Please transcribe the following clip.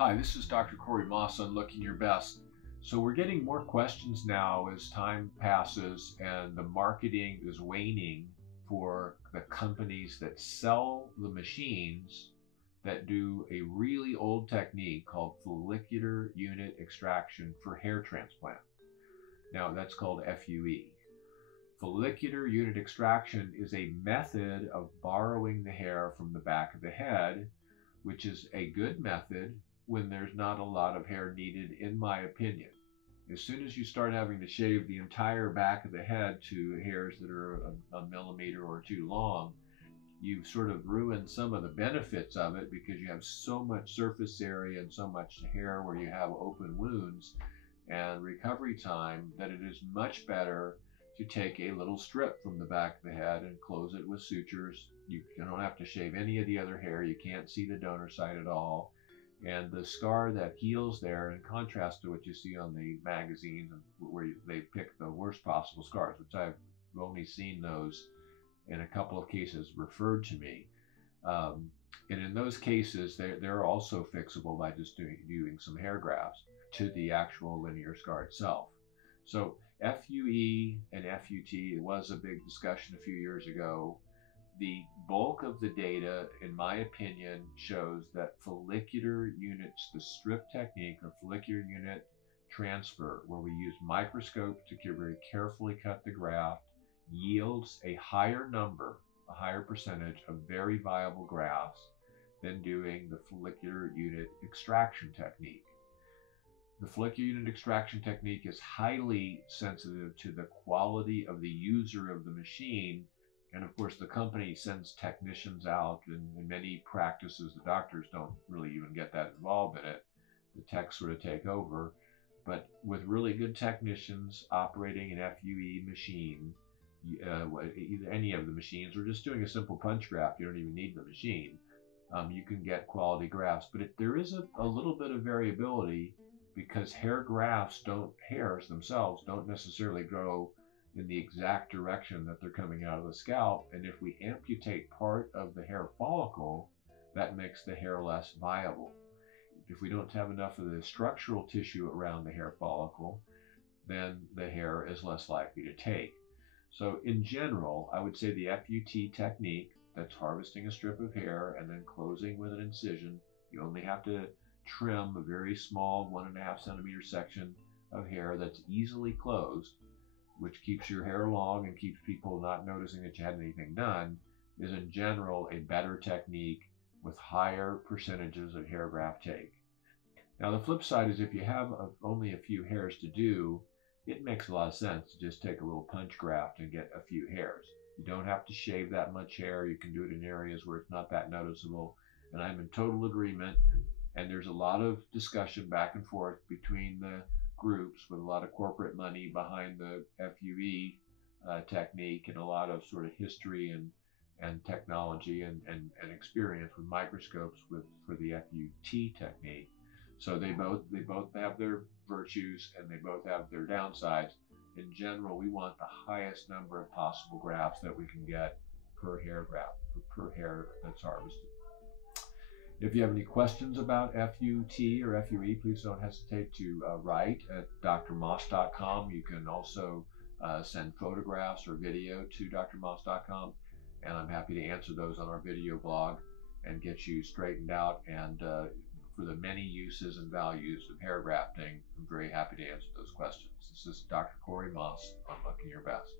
Hi, this is Dr. Corey Maas on Looking Your Best. So we're getting more questions now as time passes and the marketing is waning for the companies that sell the machines that do a really old technique called follicular unit extraction for hair transplant. Now that's called FUE. Follicular unit extraction is a method of borrowing the hair from the back of the head, which is a good method when there's not a lot of hair needed, in my opinion. As soon as you start having to shave the entire back of the head to hairs that are a millimeter or two long, you've sort of ruined some of the benefits of it because you have so much surface area and so much hair where you have open wounds and recovery time that it is much better to take a little strip from the back of the head and close it with sutures. You don't have to shave any of the other hair. You can't see the donor site at all. And the scar that heals there, in contrast to what you see on the magazines where they pick the worst possible scars, which I've only seen those in a couple of cases referred to me. And in those cases, they're also fixable by just doing some hair grafts to the actual linear scar itself. So FUE and FUT was a big discussion a few years ago. The bulk of the data, in my opinion, shows that follicular units, the strip technique or follicular unit transfer, where we use microscope to very carefully cut the graft, yields a higher number, a higher percentage of very viable grafts than doing the follicular unit extraction technique. The follicular unit extraction technique is highly sensitive to the quality of the user of the machine. And of course, the company sends technicians out, and in many practices, the doctors don't really even get that involved in it. The techs sort of take over. But with really good technicians operating an FUE machine, either any of the machines, or just doing a simple punch graft, you don't even need the machine, you can get quality grafts. But there is a little bit of variability because hairs themselves don't necessarily grow in the exact direction that they're coming out of the scalp. And if we amputate part of the hair follicle, that makes the hair less viable. If we don't have enough of the structural tissue around the hair follicle, then the hair is less likely to take. So in general, I would say the FUT technique, that's harvesting a strip of hair and then closing with an incision, you only have to trim a very small 1.5 centimeter section of hair that's easily closed, which keeps your hair long and keeps people not noticing that you had anything done, is in general a better technique with higher percentages of hair graft take. Now the flip side is if you have only a few hairs to do, it makes a lot of sense to just take a little punch graft and get a few hairs. You don't have to shave that much hair. You can do it in areas where it's not that noticeable. And I'm in total agreement. And there's a lot of discussion back and forth between the groups with a lot of corporate money behind the FUE technique and a lot of sort of history and technology and experience with microscopes for the FUT technique. So they both have their virtues and they both have their downsides. In general, we want the highest number of possible grafts that we can get per hair graft, per hair that's harvested. If you have any questions about FUT or FUE, please don't hesitate to write at drmaas.com. You can also send photographs or video to drmaas.com, and I'm happy to answer those on our video blog and get you straightened out. And for the many uses and values of hair grafting, I'm very happy to answer those questions. This is Dr. Corey Maas on Looking Your Best.